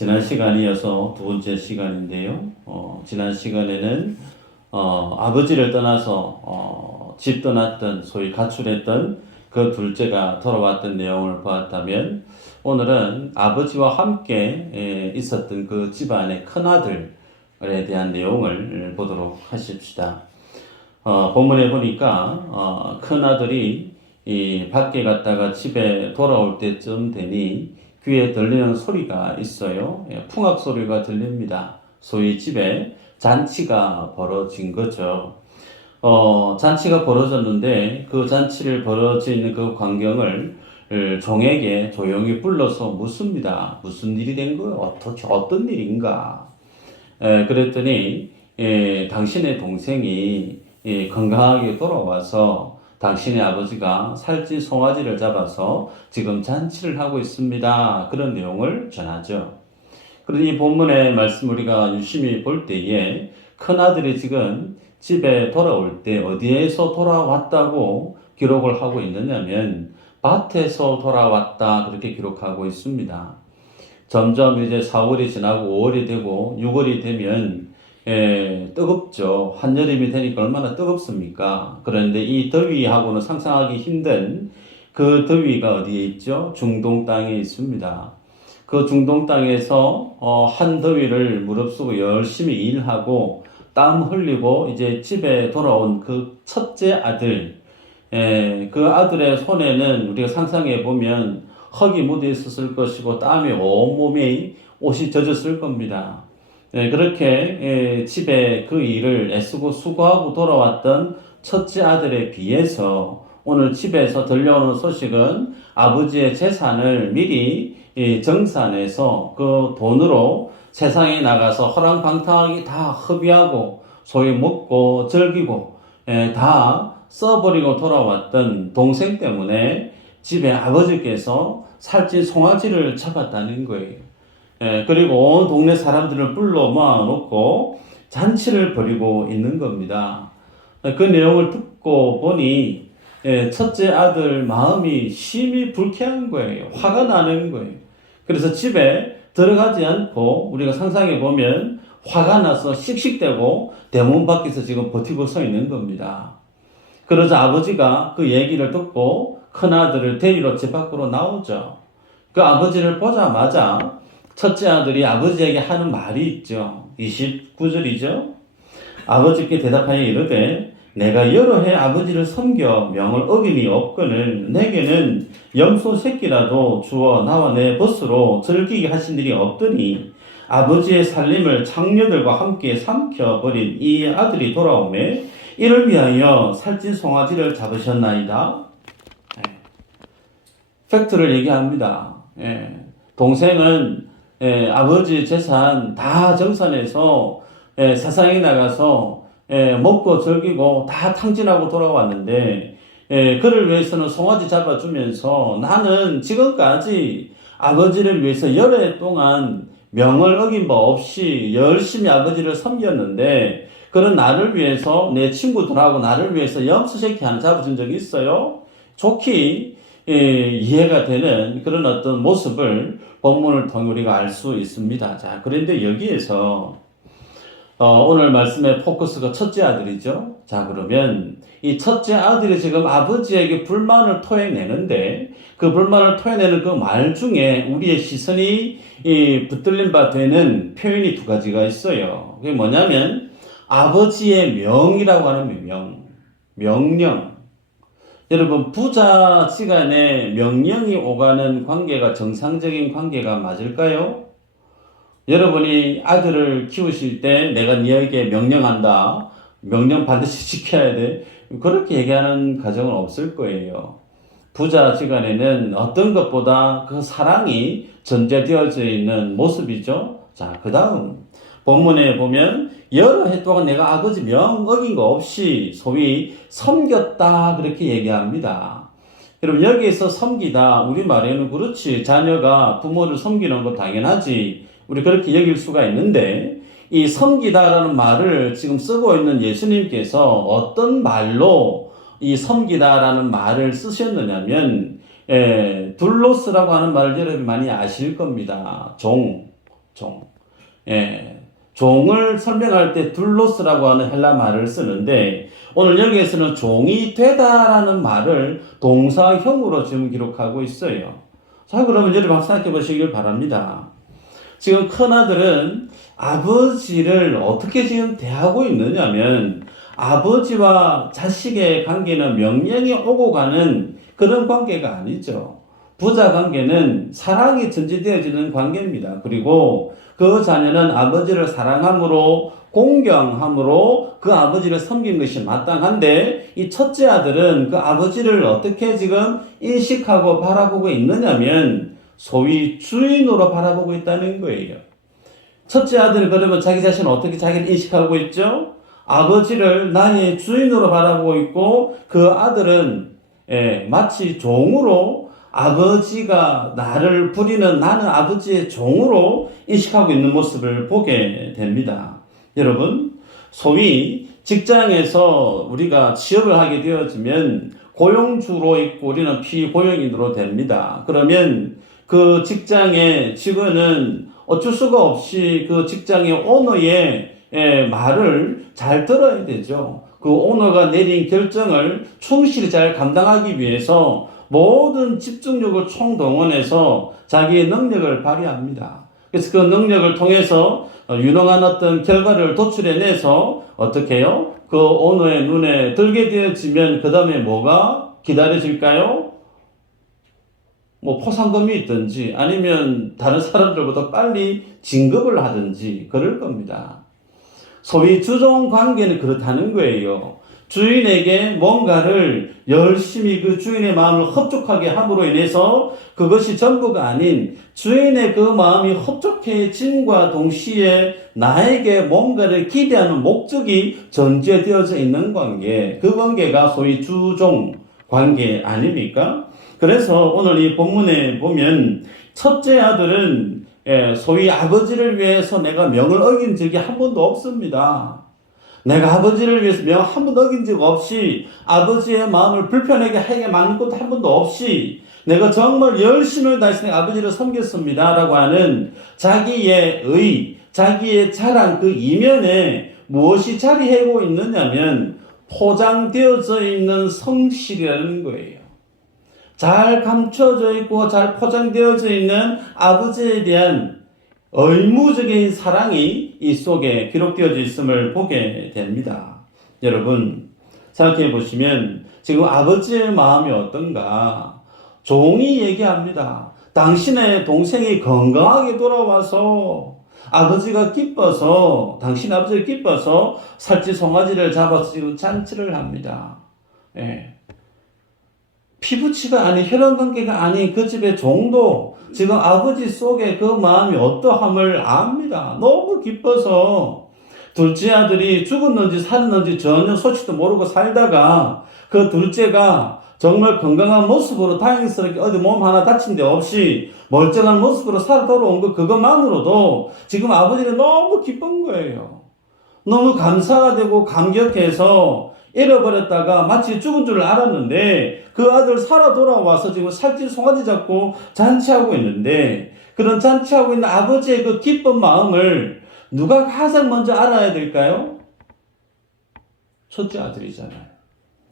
지난 시간이어서 두 번째 시간인데요. 지난 시간에는 아버지를 떠나서 집 떠났던 소위 가출했던 그 둘째가 돌아왔던 내용을 보았다면 오늘은 아버지와 함께 있었던 그 집안의 큰아들에 대한 내용을 보도록 하십시다. 본문에 보니까 큰아들이 이 밖에 갔다가 집에 돌아올 때쯤 되니 귀에 들리는 소리가 있어요. 풍악 소리가 들립니다. 소위 집에 잔치가 벌어진 거죠. 잔치가 벌어졌는데 그 잔치를 벌어져 있는 그 광경을 종에게 조용히 불러서 묻습니다. 무슨 일이 된 거예요? 어떤 일인가? 그랬더니 당신의 동생이 건강하게 돌아와서 당신의 아버지가 살찐 송아지를 잡아서 지금 잔치를 하고 있습니다. 그런 내용을 전하죠. 그런데 이 본문의 말씀 우리가 유심히 볼 때에 큰아들이 지금 집에 돌아올 때 어디에서 돌아왔다고 기록을 하고 있느냐면 밭에서 돌아왔다 그렇게 기록하고 있습니다. 점점 이제 4월이 지나고 5월이 되고 6월이 되면 뜨겁죠. 한여름이 되니까 얼마나 뜨겁습니까? 그런데 이 더위하고는 상상하기 힘든 그 더위가 어디에 있죠? 중동 땅에 있습니다. 그 중동 땅에서 한 더위를 무릅쓰고 열심히 일하고 땀 흘리고 이제 집에 돌아온 그 첫째 아들, 그 아들의 손에는 우리가 상상해 보면 흙이 묻어 있었을 것이고 땀이 온몸에 옷이 젖었을 겁니다. 그렇게 집에 그 일을 애쓰고 수고하고 돌아왔던 첫째 아들에 비해서 오늘 집에서 들려오는 소식은 아버지의 재산을 미리 정산해서 그 돈으로 세상에 나가서 허랑방탕하게 다 허비하고 소위 먹고 즐기고 다 써버리고 돌아왔던 동생 때문에 집에 아버지께서 살찐 송아지를 잡았다는 거예요. 그리고 온 동네 사람들을 불러 모아놓고 잔치를 벌이고 있는 겁니다. 그 내용을 듣고 보니 첫째 아들 마음이 심히 불쾌한 거예요. 화가 나는 거예요. 그래서 집에 들어가지 않고 우리가 상상해 보면 화가 나서 씩씩대고 대문 밖에서 지금 버티고 서 있는 겁니다. 그러자 아버지가 그 얘기를 듣고 큰아들을 데리러 집 밖으로 나오죠. 그 아버지를 보자마자 첫째 아들이 아버지에게 하는 말이 있죠. 29절이죠. 아버지께 대답하여 이르되 내가 여러 해 아버지를 섬겨 명을 어김이 없거늘 내게는 염소 새끼라도 주어 나와 내 벗으로 즐기게 하신 일이 없더니 아버지의 살림을 장녀들과 함께 삼켜버린 이 아들이 돌아오매 이를 위하여 살찐 송아지를 잡으셨나이다. 팩트를 얘기합니다. 동생은 아버지 재산 다 정산해서 세상에 나가서 먹고 즐기고 다 탕진하고 돌아왔는데 그를 위해서는 송아지 잡아주면서 나는 지금까지 아버지를 위해서 여러 해 동안 명을 어긴 바 없이 열심히 아버지를 섬겼는데 그런 나를 위해서 내 친구들하고 나를 위해서 염소새끼 하나 잡아준 적이 있어요. 좋게 이해가 되는 그런 어떤 모습을 본문을 통해 우리가 알 수 있습니다. 자, 그런데 여기에서 오늘 말씀의 포커스가 첫째 아들이죠. 자, 그러면 이 첫째 아들이 지금 아버지에게 불만을 토해내는데 그 불만을 토해내는 그 말 중에 우리의 시선이 붙들린 바 되는 표현이 두 가지가 있어요. 그게 뭐냐면 아버지의 명이라고 하는 명령. 여러분, 부자지간에 명령이 오가는 관계가 정상적인 관계가 맞을까요? 여러분이 아들을 키우실 때 내가 너에게 명령한다. 명령 반드시 지켜야 돼. 그렇게 얘기하는 가정은 없을 거예요. 부자지간에는 어떤 것보다 그 사랑이 전제되어져 있는 모습이죠. 자, 그 다음 본문에 보면 여러 해 동안 내가 아버지 명 어긴 거 없이 소위 섬겼다 그렇게 얘기합니다. 여러분 여기에서 섬기다 우리말에는 그렇지 자녀가 부모를 섬기는 거 당연하지 우리 그렇게 여길 수가 있는데 이 섬기다라는 말을 지금 쓰고 있는 예수님께서 어떤 말로 이 섬기다라는 말을 쓰셨느냐면 둘로스라고 하는 말을 여러분이 많이 아실 겁니다. 종. 예, 종을 설명할 때 둘로스라고 하는 헬라 말을 쓰는데 오늘 여기에서는 종이 되다라는 말을 동사형으로 지금 기록하고 있어요. 자, 그러면 여러분 한번 생각해 보시길 바랍니다. 지금 큰아들은 아버지를 어떻게 지금 대하고 있느냐면 아버지와 자식의 관계는 명령이 오고 가는 그런 관계가 아니죠. 부자 관계는 사랑이 전제되어지는 관계입니다. 그리고 그 자녀는 아버지를 사랑함으로 공경함으로 그 아버지를 섬기는 것이 마땅한데 이 첫째 아들은 그 아버지를 어떻게 지금 인식하고 바라보고 있느냐면 소위 주인으로 바라보고 있다는 거예요. 첫째 아들은 그러면 자기 자신을 어떻게 자기를 인식하고 있죠? 아버지를 나의 주인으로 바라보고 있고 그 아들은 마치 종으로 아버지가 나를 부리는 나는 아버지의 종으로 인식하고 있는 모습을 보게 됩니다. 여러분, 소위 직장에서 우리가 취업을 하게 되어지면 고용주로 있고 우리는 피고용인으로 됩니다. 그러면 그 직장의 직원은 어쩔 수가 없이 그 직장의 오너의 말을 잘 들어야 되죠. 그 오너가 내린 결정을 충실히 잘 감당하기 위해서 모든 집중력을 총동원해서 자기의 능력을 발휘합니다. 그래서 그 능력을 통해서 유능한 어떤 결과를 도출해내서 어떻게 해요? 그 오너의 눈에 들게 되어지면 그 다음에 뭐가 기다려질까요? 뭐 포상금이 있든지 아니면 다른 사람들보다 빨리 진급을 하든지 그럴 겁니다. 소위 주종 관계는 그렇다는 거예요. 주인에게 뭔가를 열심히 그 주인의 마음을 흡족하게 함으로 인해서 그것이 전부가 아닌 주인의 그 마음이 흡족해짐과 동시에 나에게 뭔가를 기대하는 목적이 전제되어져 있는 관계, 그 관계가 소위 주종 관계 아닙니까? 그래서 오늘 이 본문에 보면 첫째 아들은 소위 아버지를 위해서 내가 명을 어긴 적이 한 번도 없습니다. 내가 아버지를 위해서 명 한 번도 어긴 적 없이 아버지의 마음을 불편하게 하게 만든 것도 한 번도 없이 내가 정말 열심을 다해서 내가 아버지를 섬겼습니다 라고 하는 자기의 자기의 자랑 그 이면에 무엇이 자리하고 있느냐면 포장되어져 있는 성실이라는 거예요. 잘 감춰져 있고 잘 포장되어져 있는 아버지에 대한 의무적인 사랑이 이 속에 기록되어져 있음을 보게 됩니다. 여러분 생각해 보시면 지금 아버지의 마음이 어떤가? 종이 얘기합니다. 당신의 동생이 건강하게 돌아와서 아버지가 기뻐서 당신 아버지가 기뻐서 살찌 송아지를 잡아서 지금 잔치를 합니다. 예. 피부치가 아닌 혈연관계가 아닌 그 집의 종도 지금 아버지 속에 그 마음이 어떠함을 압니다. 너무 기뻐서 둘째 아들이 죽었는지 살았는지 전혀 소식도 모르고 살다가 그 둘째가 정말 건강한 모습으로 다행스럽게 어디 몸 하나 다친 데 없이 멀쩡한 모습으로 살아 돌아온 것 그것만으로도 지금 아버지는 너무 기쁜 거예요. 너무 감사가 되고 감격해서 잃어버렸다가 마치 죽은 줄 알았는데 그 아들 살아 돌아와서 지금 살찐 송아지 잡고 잔치하고 있는데 그런 잔치하고 있는 아버지의 그 기쁜 마음을 누가 가장 먼저 알아야 될까요? 첫째 아들이잖아요.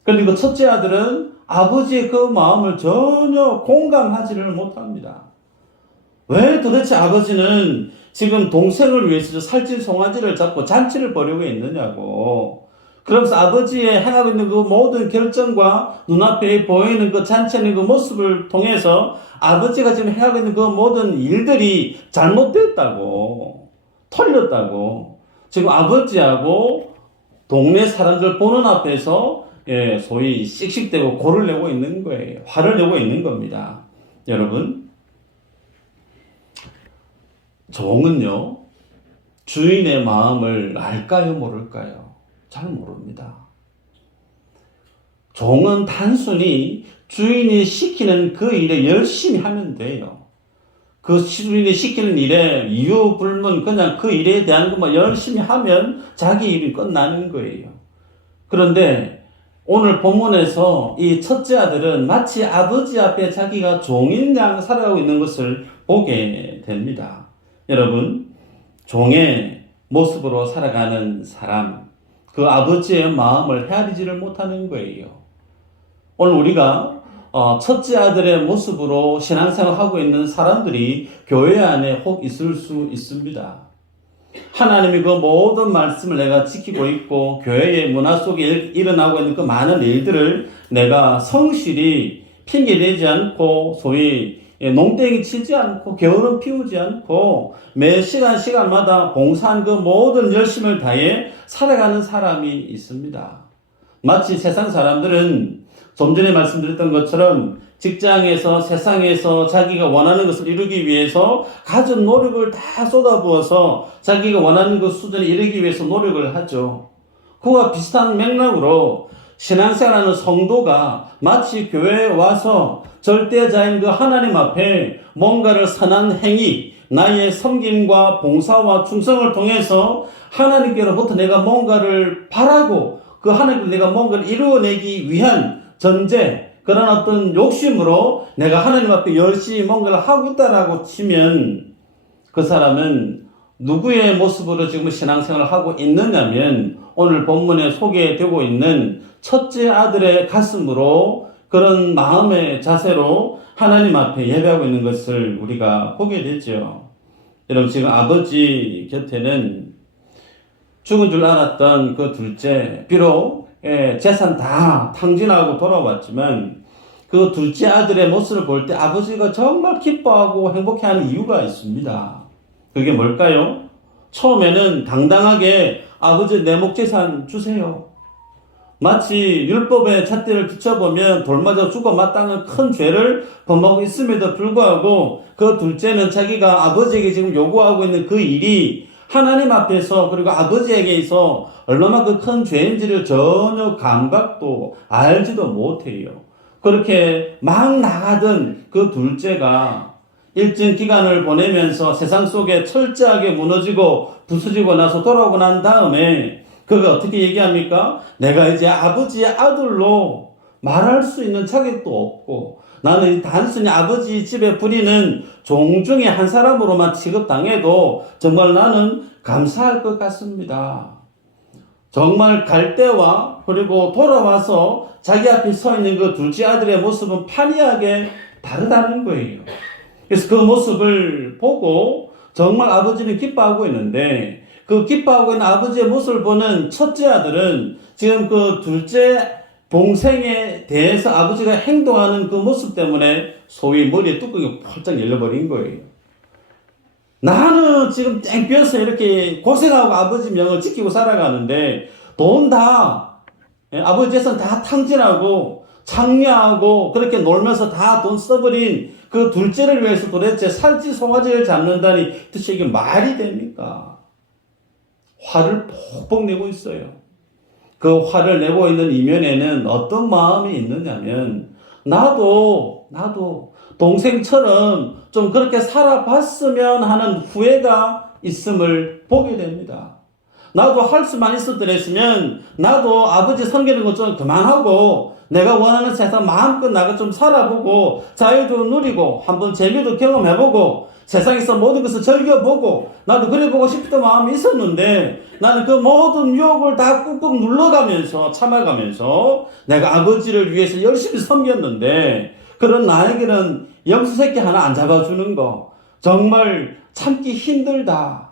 그런데 그 첫째 아들은 아버지의 그 마음을 전혀 공감하지를 못합니다. 왜 도대체 아버지는 지금 동생을 위해서 살찐 송아지를 잡고 잔치를 벌이고 있느냐고. 그러면서 아버지의 행하고 있는 그 모든 결정과 눈앞에 보이는 그 잔치하는 그 모습을 통해서 아버지가 지금 행하고 있는 그 모든 일들이 잘못됐다고, 털렸다고, 지금 아버지하고 동네 사람들 보는 앞에서 소위 씩씩대고 골을 내고 있는 거예요. 화를 내고 있는 겁니다. 여러분, 종은요, 주인의 마음을 알까요, 모를까요? 잘 모릅니다. 종은 단순히 주인이 시키는 그 일에 열심히 하면 돼요. 그 주인이 시키는 일에 이유 불문 그냥 그 일에 대한 것만 열심히 하면 자기 일이 끝나는 거예요. 그런데 오늘 본문에서 이 첫째 아들은 마치 아버지 앞에 자기가 종인 양 살아가고 있는 것을 보게 됩니다. 여러분, 종의 모습으로 살아가는 사람, 그 아버지의 마음을 헤아리지를 못하는 거예요. 오늘 우리가 첫째 아들의 모습으로 신앙생활하고 있는 사람들이 교회 안에 혹 있을 수 있습니다. 하나님이 그 모든 말씀을 내가 지키고 있고 교회의 문화 속에 일어나고 있는 그 많은 일들을 내가 성실히 핑계대지 않고 소위 농땡이 치지 않고 게으름 피우지 않고 매 시간마다 봉사한 그 모든 열심을 다해 살아가는 사람이 있습니다. 마치 세상 사람들은 좀 전에 말씀드렸던 것처럼 직장에서 세상에서 자기가 원하는 것을 이루기 위해서 가진 노력을 다 쏟아부어서 자기가 원하는 그 수준에 이르기 위해서 노력을 하죠. 그와 비슷한 맥락으로 신앙생활하는 성도가 마치 교회에 와서 절대자인 그 하나님 앞에 뭔가를 선한 행위, 나의 섬김과 봉사와 충성을 통해서 하나님께로부터 내가 뭔가를 바라고 그 하나님께 내가 뭔가를 이루어내기 위한 전제, 그런 어떤 욕심으로 내가 하나님 앞에 열심히 뭔가를 하고 있다라고 치면 그 사람은 누구의 모습으로 지금 신앙생활을 하고 있느냐면 오늘 본문에 소개되고 있는 첫째 아들의 가슴으로 그런 마음의 자세로 하나님 앞에 예배하고 있는 것을 우리가 보게 되죠. 여러분 지금 아버지 곁에는 죽은 줄 알았던 그 둘째, 비록 재산 다 탕진하고 돌아왔지만 그 둘째 아들의 모습을 볼 때 아버지가 정말 기뻐하고 행복해하는 이유가 있습니다. 그게 뭘까요? 처음에는 당당하게 아버지 내 목재산 주세요. 마치 율법의 잣대를 비춰보면 돌맞아 죽어 마땅한 큰 죄를 범하고 있음에도 불구하고 그 둘째는 자기가 아버지에게 지금 요구하고 있는 그 일이 하나님 앞에서 그리고 아버지에게 있어 얼마나 그 큰 죄인지를 전혀 감각도 알지도 못해요. 그렇게 막 나가던 그 둘째가 일정 기간을 보내면서 세상 속에 철저하게 무너지고 부서지고 나서 돌아오고 난 다음에 그가 어떻게 얘기합니까? 내가 이제 아버지의 아들로 말할 수 있는 자격도 없고 나는 단순히 아버지 집에 부리는 종 중에 한 사람으로만 취급당해도 정말 나는 감사할 것 같습니다. 정말 갈 때와 그리고 돌아와서 자기 앞에 서 있는 그 둘째 아들의 모습은 판이하게 다르다는 거예요. 그래서 그 모습을 보고 정말 아버지는 기뻐하고 있는데 그 기뻐하고 있는 아버지의 모습을 보는 첫째 아들은 지금 그 둘째 동생에 대해서 아버지가 행동하는 그 모습 때문에 소위 머리에 뚜껑이 펄쩍 열려버린 거예요. 나는 지금 땡볕에 이렇게 고생하고 아버지 명을 지키고 살아가는데 돈 다 아버지 재산 다 탕진하고 창녀하고 그렇게 놀면서 다 돈 써버린 그 둘째를 위해서 도대체 살찌 송아지를 잡는다니 도대체 이게 말이 됩니까? 화를 폭폭 내고 있어요. 그 화를 내고 있는 이면에는 어떤 마음이 있느냐면 나도 동생처럼 좀 그렇게 살아봤으면 하는 후회가 있음을 보게 됩니다. 나도 할 수만 있었더랬으면 나도 아버지 섬기는 것 좀 그만하고 내가 원하는 세상 마음껏 나가 좀 살아보고 자유도 누리고 한번 재미도 경험해보고 세상에서 모든 것을 즐겨보고 나도 그래보고 싶던 마음이 있었는데 나는 그 모든 유혹을 다 꾹꾹 눌러가면서 참아가면서 내가 아버지를 위해서 열심히 섬겼는데 그런 나에게는 염소새끼 하나 안 잡아주는 거 정말 참기 힘들다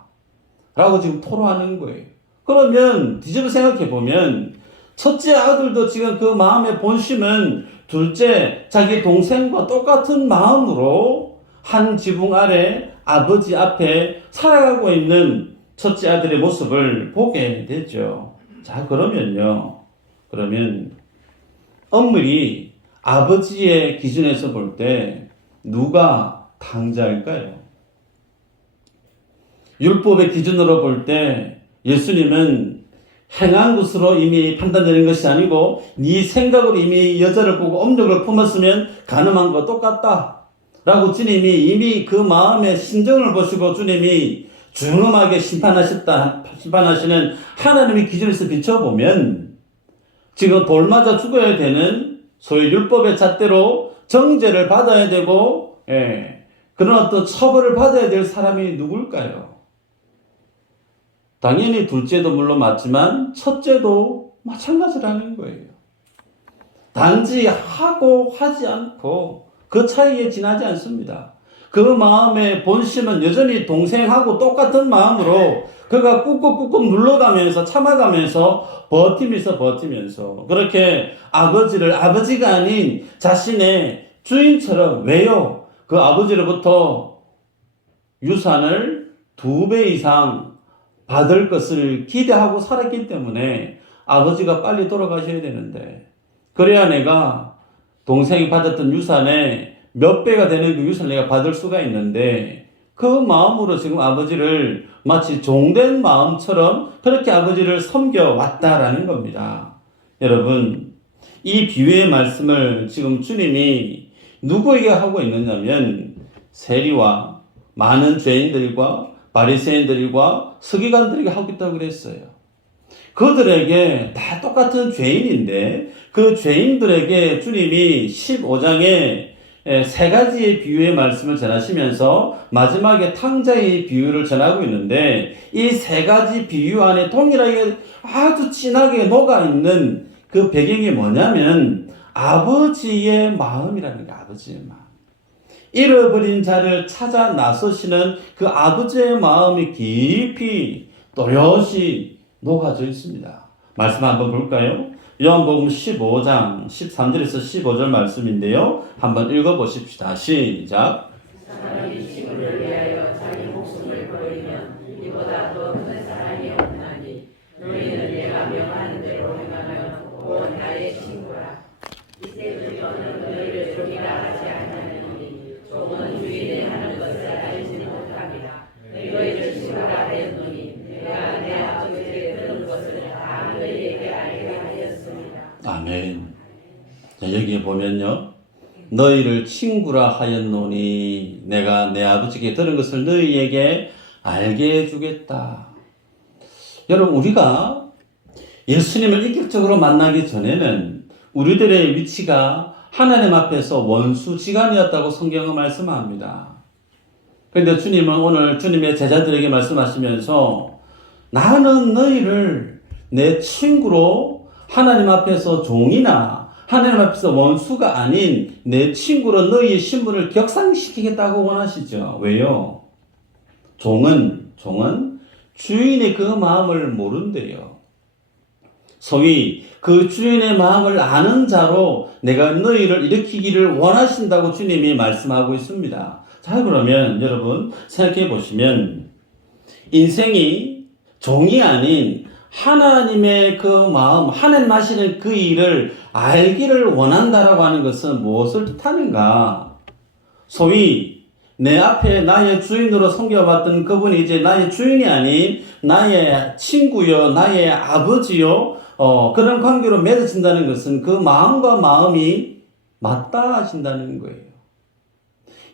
라고 지금 토로하는 거예요. 그러면 뒤집어 생각해보면 첫째 아들도 지금 그 마음의 본심은 둘째 자기 동생과 똑같은 마음으로 한 지붕 아래 아버지 앞에 살아가고 있는 첫째 아들의 모습을 보게 되죠. 자, 그러면 엄밀히 아버지의 기준에서 볼 때 누가 탕자일까요? 율법의 기준으로 볼 때 예수님은 행한 것으로 이미 판단되는 것이 아니고 네 생각으로 이미 여자를 보고 엄욕을 품었으면 가늠한 거 똑같다 라고 주님이 이미 그 마음의 심정을 보시고 주님이 중엄하게 심판하시는 하나님의 기준에서 비춰보면 지금 돌맞아 죽어야 되는 소위 율법의 잣대로 정죄를 받아야 되고 그런 어떤 처벌을 받아야 될 사람이 누굴까요? 당연히 둘째도 물론 맞지만 첫째도 마찬가지라는 거예요. 단지 하고 하지 않고 그 차이에 지나지 않습니다. 그 마음의 본심은 여전히 동생하고 똑같은 마음으로 그가 꾹꾹꾹꾹 눌러가면서 참아가면서 버티면서 그렇게 아버지를 아버지가 아닌 자신의 주인처럼, 왜요? 그 아버지로부터 유산을 2배 이상 받을 것을 기대하고 살았기 때문에 아버지가 빨리 돌아가셔야 되는데, 그래야 내가 동생이 받았던 유산의 몇 배가 되는 그 유산을 내가 받을 수가 있는데, 그 마음으로 지금 아버지를 마치 종된 마음처럼 그렇게 아버지를 섬겨왔다라는 겁니다. 여러분, 이 비유의 말씀을 지금 주님이 누구에게 하고 있느냐면 세리와 많은 죄인들과 바리새인들과 서기관들에게 하고 있다고 그랬어요. 그들에게 다 똑같은 죄인인데 그 죄인들에게 주님이 15장에 3가지의 비유의 말씀을 전하시면서 마지막에 탕자의 비유를 전하고 있는데, 이 3가지 비유 안에 동일하게 아주 진하게 녹아있는 그 배경이 뭐냐면 아버지의 마음이라는 거예요. 아버지의 마음. 잃어버린 자를 찾아 나서시는 그 아버지의 마음이 깊이 또렷이 녹아져 있습니다. 말씀 한번 볼까요? 요한복음 15장 13절에서 15절 말씀인데요. 한번 읽어보십시다. 시작. 사람이 친구를 위하여 자기 목숨을 버리면 이보다 더 큰 사랑이 없나니 너희는 내가 명하는 대로 행하면 곧 나의 친구라. 이제 주께서는 너희를 종이라 하지 아니하느니 종은 주인이 하는 것을 알지 못합니다. 너희를 친구라 하였노니 내가 내 아버지에게 들은 것을 다 너희에게 알게 하였습니다. 아멘. 자, 여기에 보면요. 너희를 친구라 하였노니 내가 내 아버지께 들은 것을 너희에게 알게 해주겠다. 여러분, 우리가 예수님을 인격적으로 만나기 전에는 우리들의 위치가 하나님 앞에서 원수지간이었다고 성경은 말씀합니다. 그런데 주님은 오늘 주님의 제자들에게 말씀하시면서 나는 너희를 내 친구로 하나님 앞에서 종이나 하나님 앞에서 원수가 아닌 내 친구로 너희의 신분을 격상시키겠다고 원하시죠. 왜요? 종은 주인의 그 마음을 모른대요. 소위 그 주인의 마음을 아는 자로 내가 너희를 일으키기를 원하신다고 주님이 말씀하고 있습니다. 자, 그러면 여러분 생각해 보시면 인생이 종이 아닌 하나님의 그 마음, 하나님 하시는 그 일을 알기를 원한다라고 하는 것은 무엇을 뜻하는가? 소위 내 앞에 나의 주인으로 섬겨봤던 그분이 이제 나의 주인이 아닌 나의 친구요, 나의 아버지요, 그런 관계로 맺어진다는 것은 그 마음과 마음이 맞다 하신다는 거예요.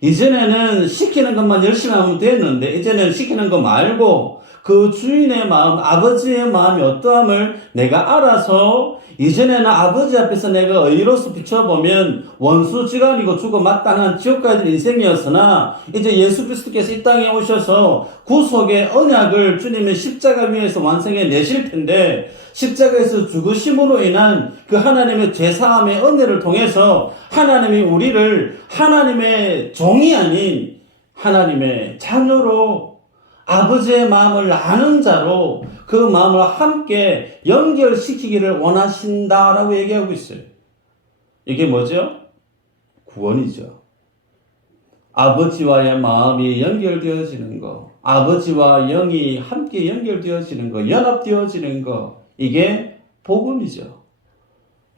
이전에는 시키는 것만 열심히 하면 됐는데 이제는 시키는 거 말고 그 주인의 마음, 아버지의 마음이 어떠함을 내가 알아서, 이전에는 아버지 앞에서 내가 의로서 비춰보면 원수지간이고 죽어 마땅한 지옥 가야 될 인생이었으나 이제 예수 그리스도께서 이 땅에 오셔서 구속의 언약을 주님의 십자가 위에서 완성해 내실 텐데, 십자가에서 죽으심으로 인한 그 하나님의 죄사함의 은혜를 통해서 하나님이 우리를 하나님의 종이 아닌 하나님의 자녀로, 아버지의 마음을 아는 자로 그 마음을 함께 연결시키기를 원하신다라고 얘기하고 있어요. 이게 뭐죠? 구원이죠. 아버지와의 마음이 연결되어지는 거, 아버지와 영이 함께 연결되어지는 거, 연합되어지는 거, 이게 복음이죠.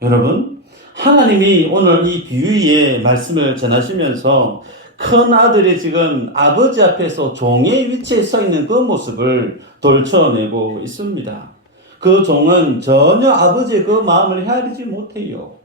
여러분, 하나님이 오늘 이 비유의 말씀을 전하시면서 큰 아들이 지금 아버지 앞에서 종의 위치에 서 있는 그 모습을 돌춰내고 있습니다. 그 종은 전혀 아버지의 그 마음을 헤아리지 못해요.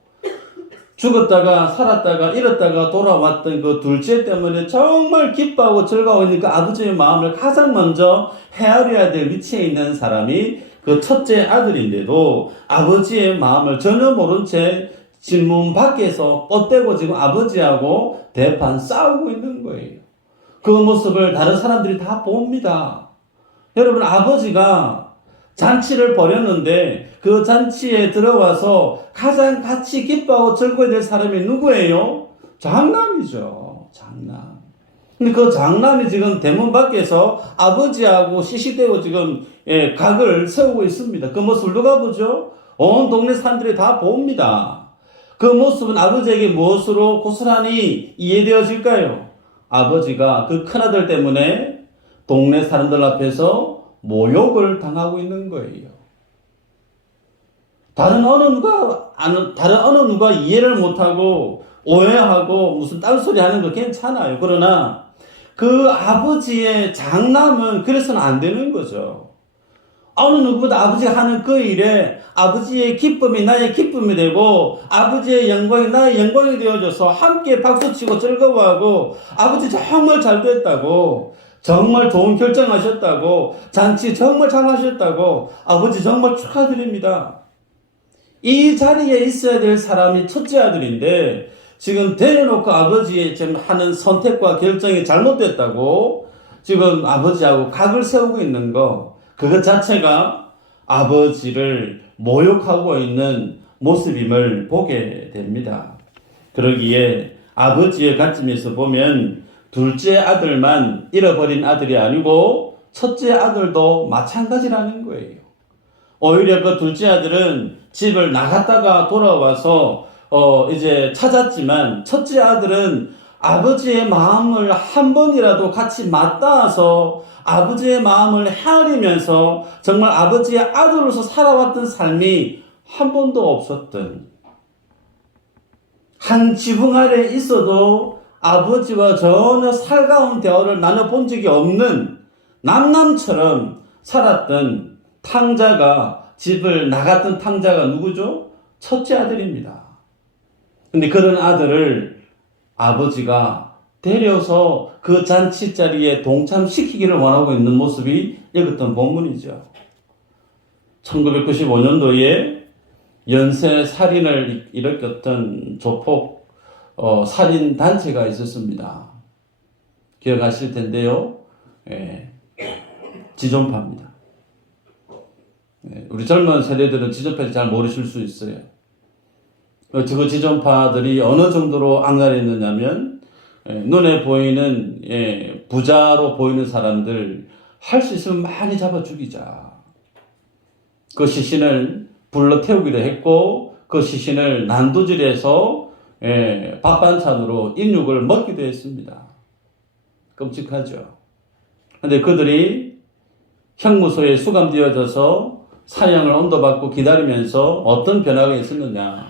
죽었다가 살았다가 잃었다가 돌아왔던 그 둘째 때문에 정말 기뻐하고 즐거워 있는 그 아버지의 마음을 가장 먼저 헤아려야 될 위치에 있는 사람이 그 첫째 아들인데도 아버지의 마음을 전혀 모른 채 집문 밖에서 뻗대고 지금 아버지하고 대판 싸우고 있는 거예요. 그 모습을 다른 사람들이 다 봅니다. 여러분, 아버지가 잔치를 벌였는데 그 잔치에 들어와서 가장 같이 기뻐하고 즐거워야 될 사람이 누구예요? 장남이죠. 장남. 근데 그 장남이 지금 대문 밖에서 아버지하고 시시대고 지금 각을 세우고 있습니다. 그 모습을 누가 보죠? 온 동네 사람들이 다 봅니다. 그 모습은 아버지에게 무엇으로 고스란히 이해되어질까요? 아버지가 그 큰아들 때문에 동네 사람들 앞에서 모욕을 당하고 있는 거예요. 다른 어느 누가 이해를 못하고 오해하고 무슨 딴소리 하는 거 괜찮아요. 그러나 그 아버지의 장남은 그래서는 안 되는 거죠. 어느 누구보다 아버지가 하는 그 일에 아버지의 기쁨이 나의 기쁨이 되고 아버지의 영광이 나의 영광이 되어져서 함께 박수치고 즐거워하고 아버지 정말 잘 됐다고, 정말 좋은 결정하셨다고, 잔치 정말 잘하셨다고, 아버지 정말 축하드립니다. 이 자리에 있어야 될 사람이 첫째 아들인데 지금 대놓고 아버지의 지금 하는 선택과 결정이 잘못됐다고 지금 아버지하고 각을 세우고 있는 거, 그것 자체가 아버지를 모욕하고 있는 모습임을 보게 됩니다. 그러기에 아버지의 관점에서 보면 둘째 아들만 잃어버린 아들이 아니고 첫째 아들도 마찬가지라는 거예요. 오히려 그 둘째 아들은 집을 나갔다가 돌아와서 이제 찾았지만 첫째 아들은 아버지의 마음을 한 번이라도 같이 맞닿아서 아버지의 마음을 헤아리면서 정말 아버지의 아들로서 살아왔던 삶이 한 번도 없었던, 한 지붕 아래 있어도 아버지와 전혀 살가운 대화를 나눠본 적이 없는 남남처럼 살았던 탕자가, 집을 나갔던 탕자가 누구죠? 첫째 아들입니다. 근데 그런 아들을 아버지가 데려서 그 잔치 자리에 동참시키기를 원하고 있는 모습이 읽었던 본문이죠. 1995년도에 연쇄 살인을 일으켰던 조폭 살인 단체가 있었습니다. 기억하실 텐데요. 지존파입니다. 우리 젊은 세대들은 지존파를 잘 모르실 수 있어요. 그 지존파들이 어느 정도로 악랄했느냐면 눈에 보이는 부자로 보이는 사람들 할 수 있으면 많이 잡아 죽이자. 그 시신을 불러 태우기도 했고 그 시신을 난도질해서 밥 반찬으로 인육을 먹기도 했습니다. 끔찍하죠. 근데 그들이 형무소에 수감되어져서 사형을 언도받고 기다리면서 어떤 변화가 있었느냐.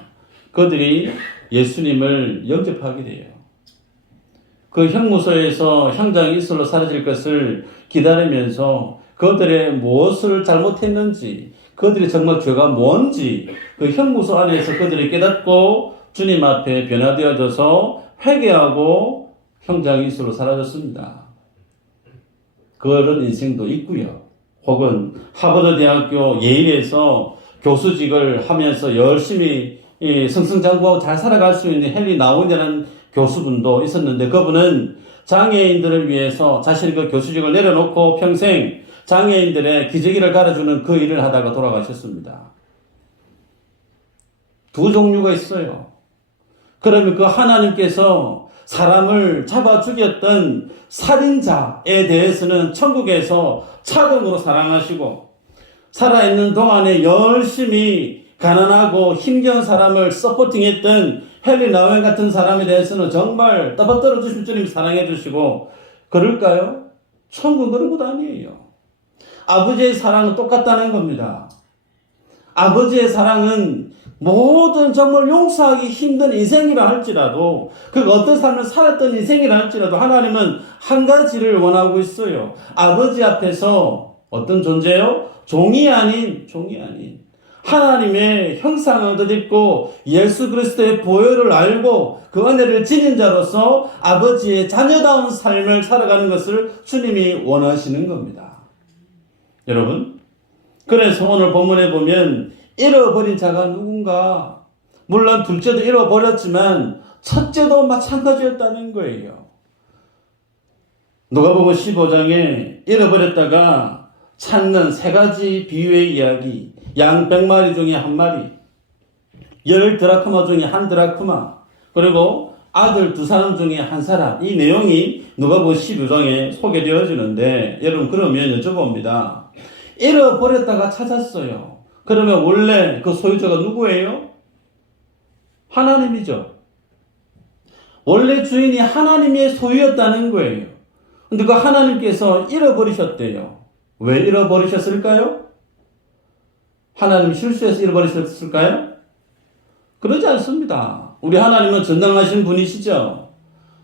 그들이 예수님을 영접하게 돼요. 그 형무소에서 형장이 이슬로 사라질 것을 기다리면서 그들의 무엇을 잘못했는지, 그들이 정말 죄가 뭔지 그 형무소 안에서 그들이 깨닫고 주님 앞에 변화되어져서 회개하고 형장이 이슬로 사라졌습니다. 그런 인생도 있고요. 혹은 하버드 대학교 예일에서 교수직을 하면서 열심히 승승장구하고 잘 살아갈 수 있는 헨리 나운이라는 교수분도 있었는데 그분은 장애인들을 위해서 자신의 그 교수직을 내려놓고 평생 장애인들의 기저귀를 갈아주는 그 일을 하다가 돌아가셨습니다. 두 종류가 있어요. 그러면 그 하나님께서 사람을 잡아 죽였던 살인자에 대해서는 천국에서 차등으로 사랑하시고 살아있는 동안에 열심히 가난하고 힘겨운 사람을 서포팅했던 헨리 나우엔 같은 사람에 대해서는 정말 떠받들어 주신 주님 사랑해 주시고 그럴까요? 천국은 그런 것 아니에요. 아버지의 사랑은 똑같다는 겁니다. 아버지의 사랑은 모든 정말 용서하기 힘든 인생이라 할지라도 그 어떤 삶을 살았던 인생이라 할지라도 하나님은 한 가지를 원하고 있어요. 아버지 앞에서 어떤 존재요? 종이 아닌 하나님의 형상을 덧입고 예수 그리스도의 보혈을 알고 그 은혜를 지닌 자로서 아버지의 자녀다운 삶을 살아가는 것을 주님이 원하시는 겁니다. 여러분, 그래서 오늘 본문에 보면 잃어버린 자가 누군가? 물론 둘째도 잃어버렸지만 첫째도 마찬가지였다는 거예요. 누가복음 15장에 잃어버렸다가 찾는 세 가지 비유의 이야기, 양 100마리 중에 한 마리, 10드라크마 중에 한 드라크마, 그리고 아들 두 사람 중에 한 사람, 이 내용이 누가복음 12장에 소개되어지는데, 여러분 그러면 여쭤봅니다. 잃어버렸다가 찾았어요. 그러면 원래 그 소유자가 누구예요? 하나님이죠. 원래 주인이 하나님의 소유였다는 거예요. 근데 그 하나님께서 잃어버리셨대요. 왜 잃어버리셨을까요? 하나님 실수해서 잃어버리셨을까요? 그러지 않습니다. 우리 하나님은 전능하신 분이시죠.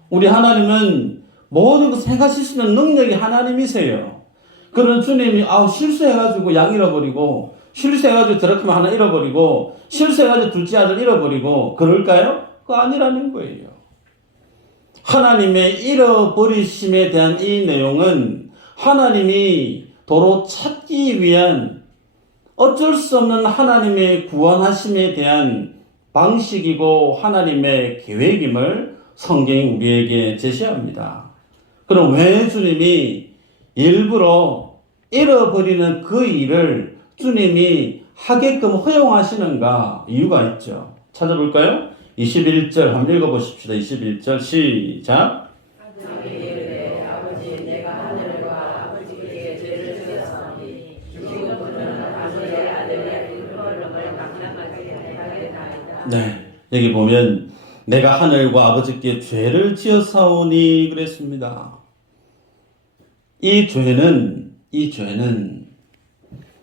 우리 하나님은 모든 것 생각하실 수 있는 능력이 하나님이세요. 그런 주님이 실수해가지고 양 잃어버리고, 실수해가지고 드라크마 하나 잃어버리고, 실수해가지고 둘째 아들 잃어버리고 그럴까요? 그거 아니라는 거예요. 하나님의 잃어버리심에 대한 이 내용은 하나님이 도로 찾기 위한 어쩔 수 없는 하나님의 구원하심에 대한 방식이고 하나님의 계획임을 성경이 우리에게 제시합니다. 그럼 왜 주님이 일부러 잃어버리는 그 일을 주님이 하게끔 허용하시는가? 이유가 있죠. 찾아볼까요? 21절 한번 읽어보십시다. 21절 시작. 아버지 내가 하늘과 아버지께 죄를 지었사오니 지금부터는 아버지의 아들의 일컬음을 막나하게 하겠나이다. 네, 여기 보면 내가 하늘과 아버지께 죄를 지었사오니 그랬습니다. 이 죄는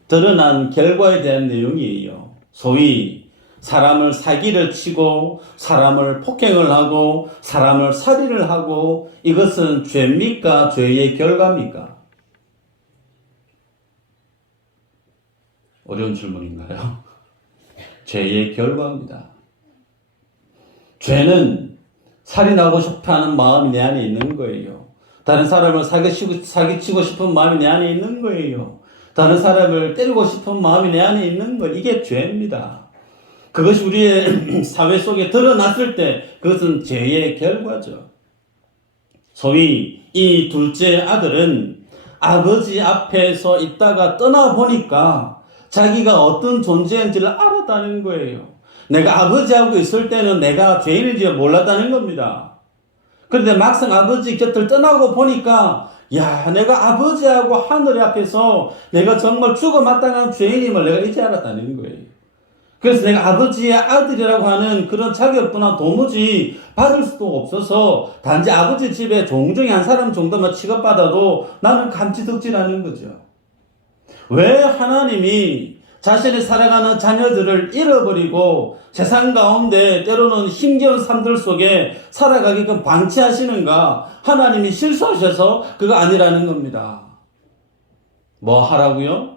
드러난 결과에 대한 내용이에요. 소위 사람을 사기를 치고 사람을 폭행을 하고 사람을 살인을 하고 이것은 죄입니까? 죄의 결과입니까? 어려운 질문인가요? 죄의 결과입니다. 죄는 살인하고 싶어하는 마음이 내 안에 있는 거예요. 다른 사람을 사기치고 싶은 마음이 내 안에 있는 거예요. 다른 사람을 때리고 싶은 마음이 내 안에 있는 거, 이게 죄입니다. 그것이 우리의 사회 속에 드러났을 때 그것은 죄의 결과죠. 소위 이 둘째 아들은 아버지 앞에서 있다가 떠나보니까 자기가 어떤 존재인지를 알았다는 거예요. 내가 아버지하고 있을 때는 내가 죄인인지 몰랐다는 겁니다. 그런데 막상 아버지 곁을 떠나고 보니까 내가 아버지하고 하늘 앞에서 내가 정말 죽어 마땅한 죄인임을 내가 이제 알았다는 거예요. 그래서 내가 아버지의 아들이라고 하는 그런 자격뿐만 도무지 받을 수도 없어서 단지 아버지 집에 종종의 한 사람 정도만 취급받아도 나는 감지덕지라는 거죠. 왜 하나님이 자신이 살아가는 자녀들을 잃어버리고 세상 가운데 때로는 힘겨운 삶들 속에 살아가게끔 방치하시는가? 하나님이 실수하셔서 그거 아니라는 겁니다. 뭐 하라고요?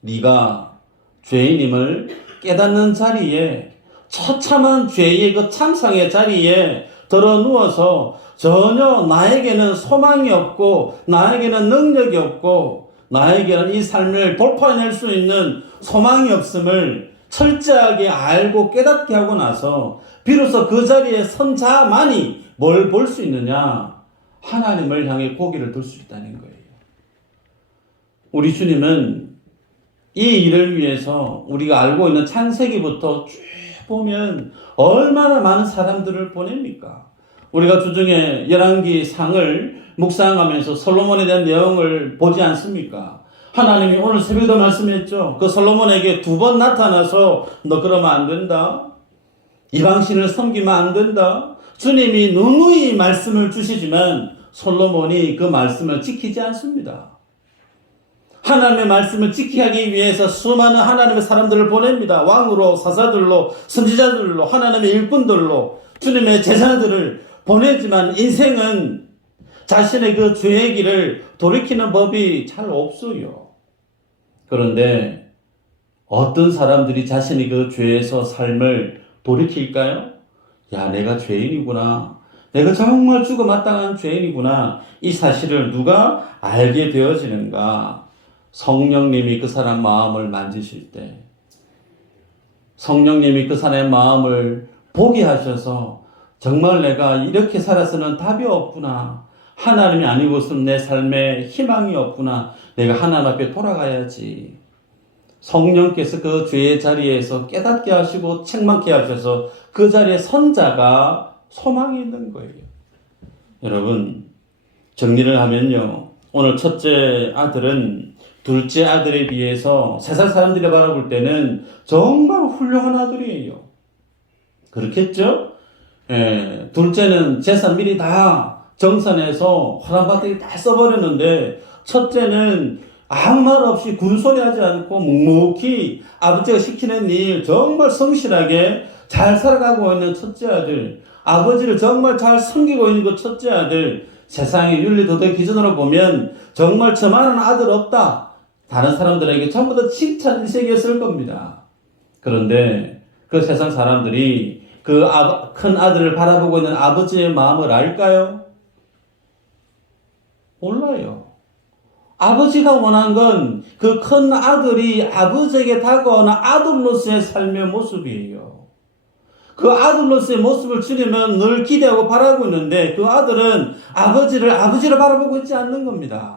네가 죄인임을 깨닫는 자리에, 처참한 죄의 그 참상의 자리에 들어 누워서 전혀 나에게는 소망이 없고 나에게는 능력이 없고 나에게는 이 삶을 돌파해낼 수 있는 소망이 없음을 철저하게 알고 깨닫게 하고 나서 비로소 그 자리에 선 자만이 뭘 볼 수 있느냐? 하나님을 향해 고개를 들 수 있다는 거예요. 우리 주님은 이 일을 위해서 우리가 알고 있는 창세기부터 쭉 보면 얼마나 많은 사람들을 보냅니까? 우리가 주중에 열왕기 상을 묵상하면서 솔로몬에 대한 내용을 보지 않습니까? 하나님이 오늘 새벽에도 말씀했죠. 그 솔로몬에게 2번 나타나서 너 그러면 안 된다. 이방신을 섬기면 안 된다. 주님이 누누이 말씀을 주시지만 솔로몬이 그 말씀을 지키지 않습니다. 하나님의 말씀을 지키기 위해서 수많은 하나님의 사람들을 보냅니다. 왕으로, 사사들로, 선지자들로, 하나님의 일꾼들로 주님의 제자들을 보내지만 인생은 자신의 그 죄의 길을 돌이키는 법이 잘 없어요. 그런데 어떤 사람들이 자신이 그 죄에서 삶을 돌이킬까요? 내가 죄인이구나. 내가 정말 죽어 마땅한 죄인이구나. 이 사실을 누가 알게 되어지는가? 성령님이 그 사람 마음을 만지실 때, 성령님이 그 사람의 마음을 보게 하셔서 정말 내가 이렇게 살아서는 답이 없구나. 하나님이 아니고서는 내 삶에 희망이 없구나. 내가 하나님 앞에 돌아가야지. 성령께서 그 죄의 자리에서 깨닫게 하시고 책망케 하셔서 그 자리에 선 자가 소망이 있는 거예요. 여러분, 정리를 하면요. 오늘 첫째 아들은 둘째 아들에 비해서 세상 사람들이 바라볼 때는 정말 훌륭한 아들이에요. 그렇겠죠? 예, 둘째는 재산 미리 다 정산해서 화단밭에 다 써버렸는데, 첫째는 아무 말 없이 군소리 하지 않고 묵묵히 아버지가 시키는 일 정말 성실하게 잘 살아가고 있는 첫째 아들, 아버지를 정말 잘 섬기고 있는 그 첫째 아들, 세상의 윤리 도덕 기준으로 보면 정말 저만한 아들 없다. 다른 사람들에게 전부 다 칭찬 일색이었을 겁니다. 그런데 그 세상 사람들이 그 큰 아들을 바라보고 있는 아버지의 마음을 알까요? 몰라요. 아버지가 원한 건 그 큰 아들이 아버지에게 다가오는 아들로서의 삶의 모습이에요. 그 아들로서의 모습을 주려면 늘 기대하고 바라고 있는데 그 아들은 아버지를 바라보고 있지 않는 겁니다.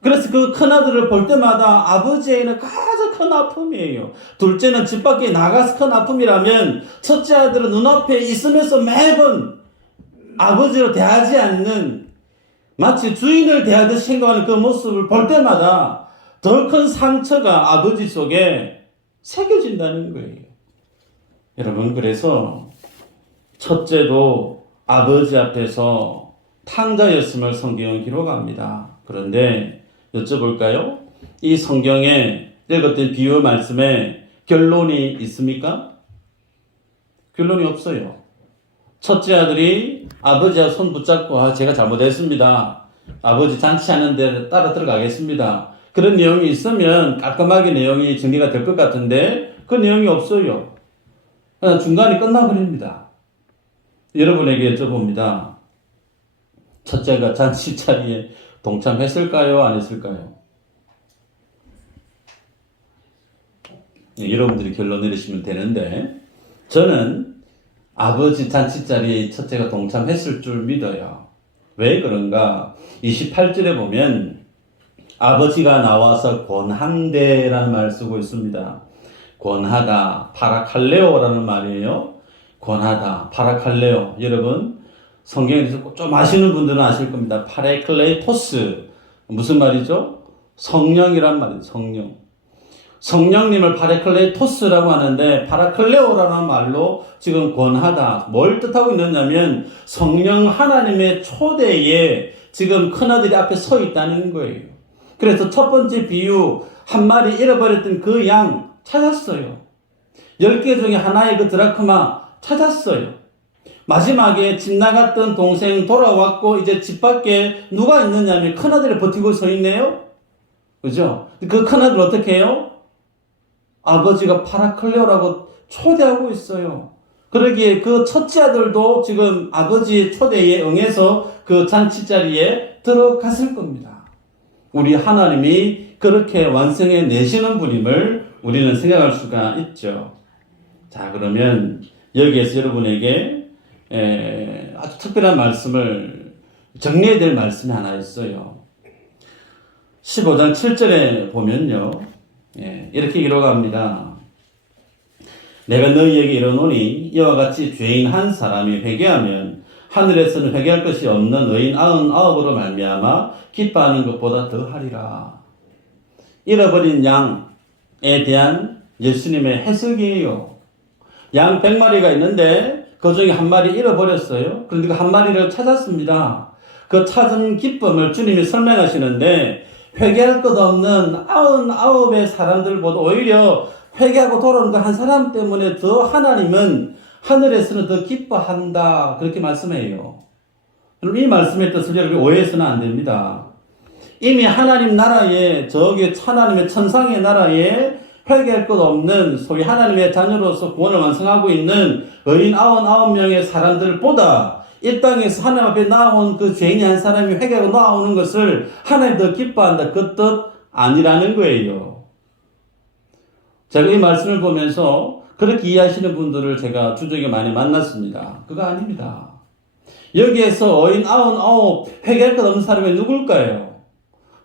그래서 그 큰 아들을 볼 때마다 아버지에게는 가장 큰 아픔이에요. 둘째는 집 밖에 나가서 큰 아픔이라면 첫째 아들은 눈앞에 있으면서 매번 아버지를 대하지 않는 마치 주인을 대하듯이 생각하는 그 모습을 볼 때마다 더 큰 상처가 아버지 속에 새겨진다는 거예요. 여러분, 그래서 첫째도 아버지 앞에서 탕자였음을 성경은 기록합니다. 그런데 여쭤볼까요? 이 성경에 읽었던 비유 말씀에 결론이 있습니까? 결론이 없어요. 첫째 아들이 아버지와 손 붙잡고 제가 잘못했습니다. 아버지 잔치하는 데 따라 들어가겠습니다. 그런 내용이 있으면 깔끔하게 내용이 정리가 될 것 같은데 그 내용이 없어요. 그냥 중간에 끝나버립니다. 여러분에게 여쭤봅니다. 첫째가 잔치 자리에 동참했을까요? 안 했을까요? 여러분들이 결론 내리시면 되는데 저는 아버지 잔치 자리에 첫째가 동참했을 줄 믿어요. 왜 그런가? 28절에 보면 아버지가 나와서 권한대라는 말을 쓰고 있습니다. 권하다, 파라칼레오라는 말이에요. 권하다, 파라칼레오. 여러분, 성경에 대해서 좀 아시는 분들은 아실 겁니다. 파레클레토스. 무슨 말이죠? 성령이란 말이에요. 성령. 성령님을 파레클레토스라고 하는데 파라클레오라는 말로 지금 권하다. 뭘 뜻하고 있느냐면 성령 하나님의 초대에 지금 큰아들이 앞에 서 있다는 거예요. 그래서 첫 번째 비유, 한 마리 잃어버렸던 그 양 찾았어요. 10개 중에 하나의 그 드라크마 찾았어요. 마지막에 집 나갔던 동생 돌아왔고 이제 집 밖에 누가 있느냐면 큰아들이 버티고 서 있네요. 그죠? 그 큰아들 어떻게 해요? 아버지가 파라클레오라고 초대하고 있어요. 그러기에 그 첫째 아들도 지금 아버지의 초대에 응해서 그 잔치 자리에 들어갔을 겁니다. 우리 하나님이 그렇게 완성해 내시는 분임을 우리는 생각할 수가 있죠. 자, 그러면 여기에서 여러분에게 아주 특별한 말씀을 정리해야 될 말씀이 하나 있어요. 15장 7절에 보면요. 이렇게 기록합니다. 내가 너희에게 이르노니 이와 같이 죄인 한 사람이 회개하면 하늘에서는 회개할 것이 없는 의인 99으로 말미암아 기뻐하는 것보다 더하리라. 잃어버린 양에 대한 예수님의 해석이에요. 양 100마리가 있는데 그 중에 한 마리 잃어버렸어요. 그런데 그 한 마리를 찾았습니다. 그 찾은 기쁨을 주님이 설명하시는데 회개할 것 없는 99의 사람들보다 오히려 회개하고 돌아오는 그 한 사람 때문에 더 하나님은 하늘에서는 더 기뻐한다. 그렇게 말씀해요. 이 말씀의 뜻을 여러분 오해해서는 안 됩니다. 이미 하나님 나라에 저기 하나님의 천상의 나라에 회개할 것 없는 소위 하나님의 자녀로서 구원을 완성하고 있는 의인 99명의 사람들보다 이 땅에서 하나님 앞에 나온 그 죄인이 한 사람이 회개하고 나오는 것을 하나님 더 기뻐한다. 그 뜻 아니라는 거예요. 제가 이 말씀을 보면서 그렇게 이해하시는 분들을 제가 주중에 많이 만났습니다. 그거 아닙니다. 여기에서 어인 99 회개할 것 없는 사람이 누굴까요?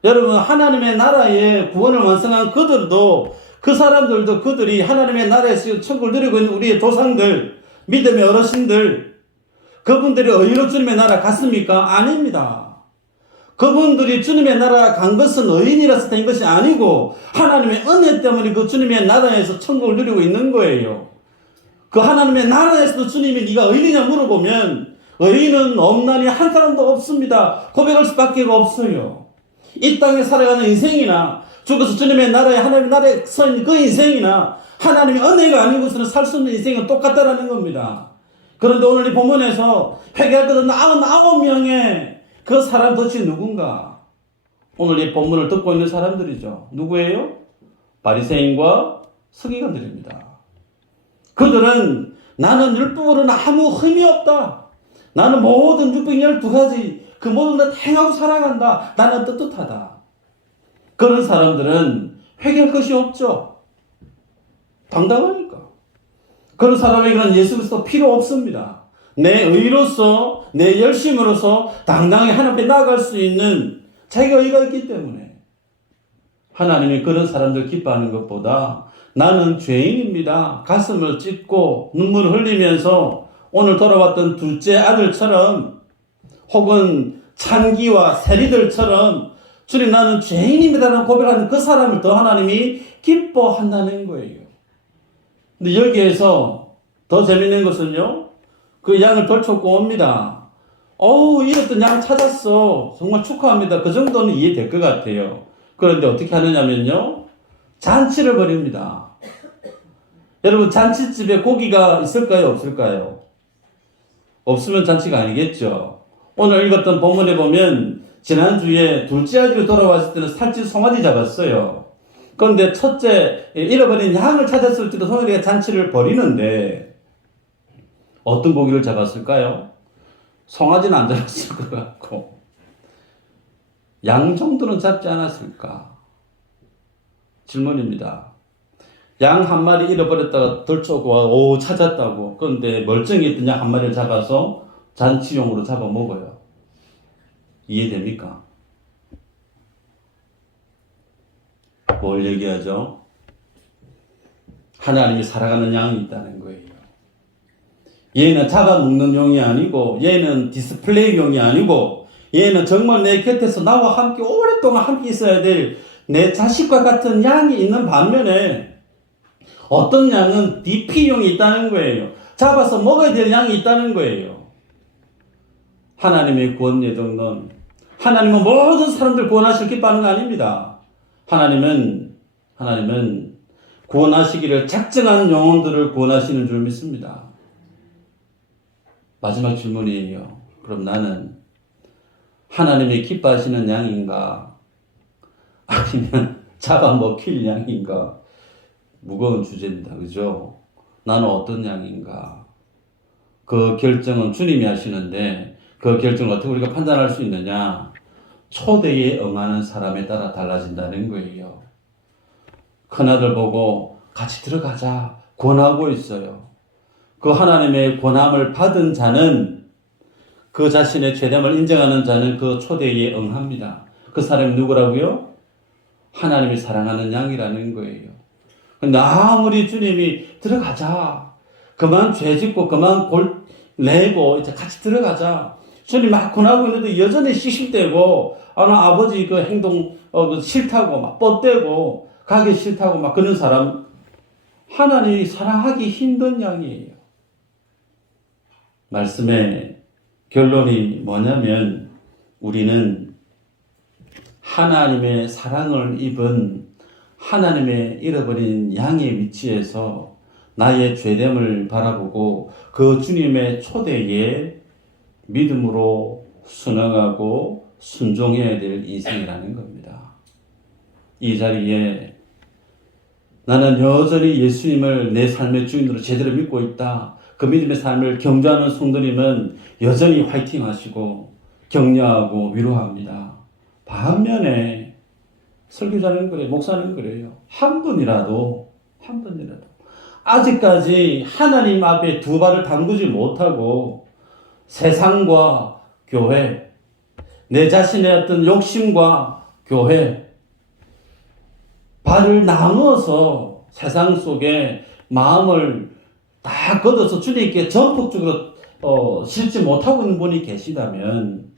여러분, 하나님의 나라의 구원을 완성한 그들도, 그 사람들도 그들이 하나님의 나라에서 천국을 누리고 있는 우리의 조상들, 믿음의 어르신들, 그분들이 의로 주님의 나라 갔습니까? 아닙니다. 그분들이 주님의 나라 간 것은 의인이라서 된 것이 아니고 하나님의 은혜 때문에 그 주님의 나라에서 천국을 누리고 있는 거예요. 그 하나님의 나라에서도 주님이 네가 의인이냐 물어보면 의인은 없나니 한 사람도 없습니다. 고백할 수밖에 없어요. 이 땅에 살아가는 인생이나 죽어서 주님의 나라에 하나님의 나라에 서 있는 그 인생이나 하나님의 은혜가 아니고서는 살 수 있는 인생은 똑같다라는 겁니다. 그런데 오늘 이 본문에서 회개할 것 없는 99명의 그 사람 도대체 누군가? 오늘 이 본문을 듣고 있는 사람들이죠. 누구예요? 바리새인과 서기관들입니다. 그들은 나는 율법으로는 아무 흠이 없다. 나는 모든 612가지 그 모든 걸 다 행하고 살아간다. 나는 떳떳하다. 그런 사람들은 회개할 것이 없죠. 당당하니까. 그런 사람에게는 예수 그리스도 필요 없습니다. 내 의로서 내 열심으로서 당당히 하나님 앞에 나아갈 수 있는 자기가 의가 있기 때문에 하나님이 그런 사람들 기뻐하는 것보다 나는 죄인입니다. 가슴을 찢고 눈물을 흘리면서 오늘 돌아왔던 둘째 아들처럼 혹은 찬기와 세리들처럼 주님 나는 죄인입니다라는 고백하는 그 사람을 더 하나님이 기뻐한다는 거예요. 근데 여기에서 더 재밌는 것은요. 그 양을 덜쫓고 옵니다. 잃었던 양 찾았어. 정말 축하합니다. 그 정도는 이해될 것 같아요. 그런데 어떻게 하느냐면요. 잔치를 벌입니다. 여러분 잔치집에 고기가 있을까요? 없을까요? 없으면 잔치가 아니겠죠. 오늘 읽었던 본문에 보면 지난주에 둘째 아들이 돌아왔을 때는 살찐 송아지 잡았어요. 그런데 첫째 잃어버린 양을 찾았을 때도 송아지가 잔치를 벌이는데 어떤 고기를 잡았을까요? 송아지는 안 잡았을 것 같고 양 정도는 잡지 않았을까? 질문입니다. 양 한 마리 잃어버렸다가 덜쳐오고 찾았다고. 그런데 멀쩡히 있던 양 한 마리를 잡아서 잔치용으로 잡아먹어요. 이해됩니까? 뭘 얘기하죠? 하나님이 살아가는 양이 있다는 거예요. 얘는 잡아먹는 용이 아니고 얘는 디스플레이 용이 아니고 얘는 정말 내 곁에서 나와 함께 오랫동안 함께 있어야 될 내 자식과 같은 양이 있는 반면에 어떤 양은 DP용이 있다는 거예요. 잡아서 먹어야 될 양이 있다는 거예요. 하나님의 구원 예정론, 하나님은 모든 사람들 구원하실 기뻐하는 거 아닙니다. 하나님은 구원하시기를 작정한 영혼들을 구원하시는 줄 믿습니다. 마지막 질문이에요. 그럼 나는 하나님의 기뻐하시는 양인가? 아니면 잡아먹힐 양인가? 무거운 주제입니다. 그죠? 나는 어떤 양인가? 그 결정은 주님이 하시는데 그 결정을 어떻게 우리가 판단할 수 있느냐? 초대에 응하는 사람에 따라 달라진다는 거예요. 큰아들 보고 같이 들어가자 권하고 있어요. 그 하나님의 권함을 받은 자는 그 자신의 죄됨을 인정하는 자는 그 초대에 응합니다. 그 사람이 누구라고요? 하나님이 사랑하는 양이라는 거예요. 근데 아무리 주님이 들어가자. 그만 죄 짓고 그만 골 내고 이제 같이 들어가자. 주님 막 권하고 있는데 여전히 씩씩대고 나 아버지 그 행동 싫다고 막 뻗대고 가기 싫다고 막 그런 사람 하나님이 사랑하기 힘든 양이에요. 말씀의 결론이 뭐냐면 우리는 하나님의 사랑을 입은 하나님의 잃어버린 양의 위치에서 나의 죄됨을 바라보고 그 주님의 초대에 믿음으로 순응하고 순종해야 될 인생이라는 겁니다. 이 자리에 나는 여전히 예수님을 내 삶의 주인으로 제대로 믿고 있다. 그 믿음의 삶을 경주하는 성도님은 여전히 화이팅 하시고 격려하고 위로합니다. 반면에 설교자는 그래요. 목사는 그래요. 한 분이라도 아직까지 하나님 앞에 두 발을 담그지 못하고 세상과 교회, 내 자신의 어떤 욕심과 교회, 발을 나누어서 세상 속에 마음을 다 걷어서 주님께 전폭적으로 실지 못하고 있는 분이 계시다면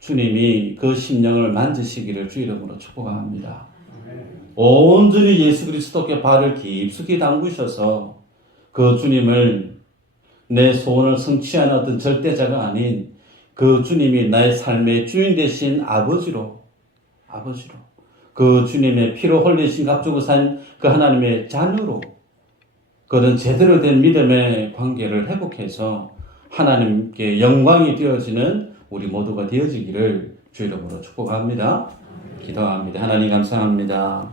주님이 그 심령을 만지시기를 주 이름으로 축복합니다. 온전히 예수 그리스도께 발을 깊숙이 담그셔서 그 주님을 내 소원을 성취하는 어떤 절대자가 아닌 그 주님이 나의 삶의 주인 되신 아버지로 그 주님의 피로 흘리신 값주고 산 그 하나님의 자녀로 그런 제대로 된 믿음의 관계를 회복해서 하나님께 영광이 되어지는 우리 모두가 되어지기를 주 이름으로 축복합니다. 기도합니다. 하나님 감사합니다.